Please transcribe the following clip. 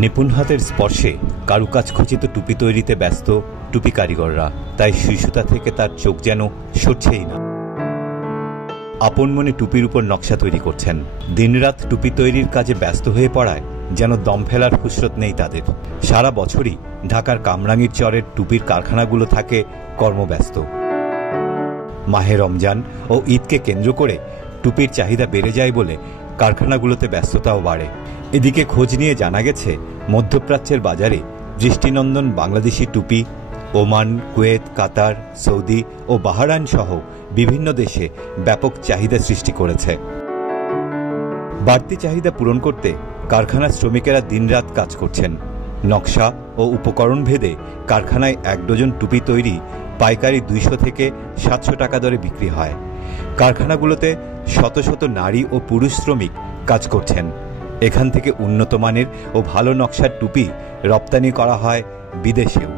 নিপুণ হাতের স্পর্শে কারুকাজ খচিত টুপি তৈরিতে ব্যস্ত টুপি কারিগররা। তাই সুতা থেকে তার চোখ যেন সরছেই না। আপন মনে টুপির উপর নকশা তৈরি করছেন। দিনরাত টুপি তৈরির কাজে ব্যস্ত হয়ে পড়ায় যেন দম ফেলার ফুসরত নেই তাদের। সারা বছরই ঢাকার কামরাঙ্গীর চরের টুপির কারখানাগুলো থাকে কর্মব্যস্ত। মাহে রমজান ও ঈদকে কেন্দ্র করে টুপির চাহিদা বেড়ে যায় বলে কারখানাগুলোতে ব্যস্ততাও বাড়ে। এদিকে খোঁজ নিয়ে জানা গেছে, মধ্যপ্রাচ্যের বাজারে দৃষ্টিনন্দন বাংলাদেশি টুপি ওমান, কুয়েত, কাতার, সৌদি ও বাহরাইন সহ বিভিন্ন দেশে ব্যাপক চাহিদা সৃষ্টি করেছে। বাড়তি চাহিদা পূরণ করতে কারখানার শ্রমিকেরা দিনরাত কাজ করছেন। নকশা ও উপকরণ ভেদে কারখানায় 1 ডজন টুপি তৈরি পাইকারি 200 থেকে 700 টাকা দরে বিক্রি হয়। কারখানাগুলোতে শত শত নারী ও পুরুষ শ্রমিক কাজ করছেন। এখান থেকে উন্নত মানের ও ভালো নকশার টুপি রপ্তানি করা হয় বিদেশেও।